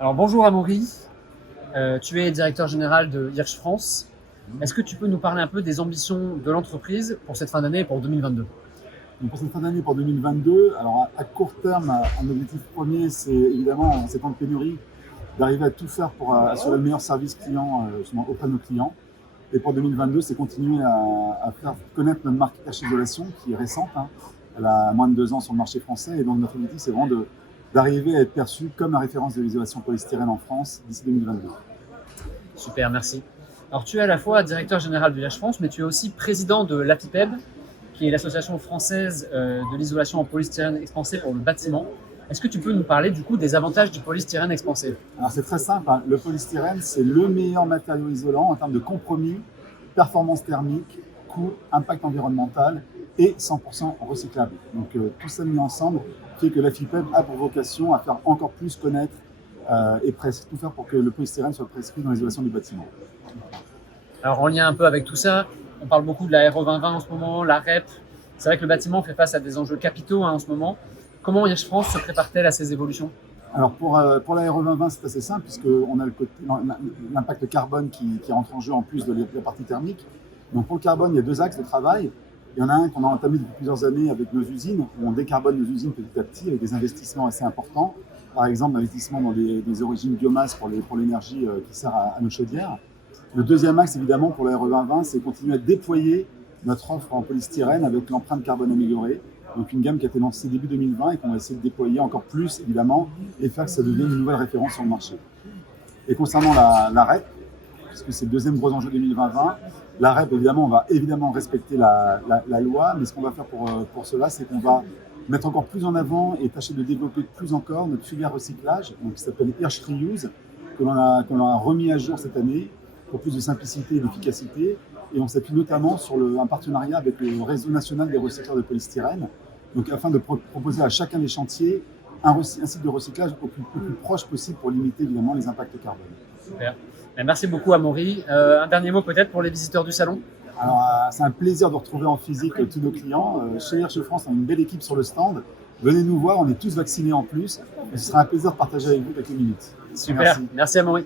Alors bonjour Amaury, tu es directeur général de Hirsch France. Est-ce que tu peux nous parler un peu des ambitions de l'entreprise pour cette fin d'année et pour 2022? Donc pour cette fin d'année, pour 2022, alors à court terme, un objectif premier, c'est évidemment en ces temps de pénurie, d'arriver à tout faire pour assurer le meilleur service client justement auprès de nos clients. Et pour 2022, c'est continuer à faire connaître notre marque Hirsch Isolation, qui est récente, hein. Elle a moins de 2 ans sur le marché français. Et donc notre objectif, c'est vraiment d'arriver à être perçu comme la référence de l'isolation polystyrène en France d'ici 2022. Super, merci. Alors tu es à la fois directeur général de Hirsch France, mais tu es aussi président de l'APIPEB, qui est l'association française de l'isolation en polystyrène expansé pour le bâtiment. Est-ce que tu peux nous parler du coup des avantages du polystyrène expansé? Alors c'est très simple, hein. Le polystyrène, c'est le meilleur matériau isolant en termes de compromis, performance thermique, coût, impact environnemental et 100% recyclable. Donc tout ça mis ensemble fait que l'AFIPEB a pour vocation à faire encore plus connaître et tout faire pour que le polystyrène soit prescrit dans l'isolation du bâtiment. Alors en lien un peu avec tout ça, on parle beaucoup de la RE 2020 en ce moment, la REP. C'est vrai que le bâtiment fait face à des enjeux capitaux en ce moment. Comment Hirsch France se prépare-t-elle à ces évolutions? Alors pour la RE 2020, c'est assez simple puisqu'on a l'impact carbone qui rentre en jeu en plus de la partie thermique. Donc pour le carbone, il y a 2 axes de travail. Il y en a un qu'on a entamé depuis plusieurs années avec nos usines, où on décarbone nos usines petit à petit avec des investissements assez importants. Par exemple, l'investissement dans des origines biomasse pour l'énergie qui sert à nos chaudières. Le deuxième axe, évidemment, pour la RE 2020, c'est continuer à déployer notre offre en polystyrène avec l'empreinte carbone améliorée. Donc une gamme qui a été lancée début 2020 et qu'on va essayer de déployer encore plus, évidemment, et faire que ça devienne une nouvelle référence sur le marché. Et concernant la REP, puisque c'est le deuxième gros enjeu 2020, la REP, évidemment, on va évidemment respecter la loi, mais ce qu'on va faire pour cela, c'est qu'on va mettre encore plus en avant et tâcher de développer plus encore notre filière recyclage, donc, qui s'appelle Hirsch Reuse, qu'on a remis à jour cette année pour plus de simplicité et d'efficacité. Et on s'appuie notamment sur un partenariat avec le réseau national des recycleurs de polystyrène, donc afin de proposer à chacun des chantiers un site de recyclage au plus proche possible pour limiter évidemment les impacts carbone. Super. Merci beaucoup Amaury. Un dernier mot peut-être pour les visiteurs du salon? Alors c'est un plaisir de retrouver en physique tous nos clients. Chez Hirsch France, on a une belle équipe sur le stand. Venez nous voir, on est tous vaccinés en plus. Et ce sera un plaisir de partager avec vous quelques minutes. Super, merci Amaury.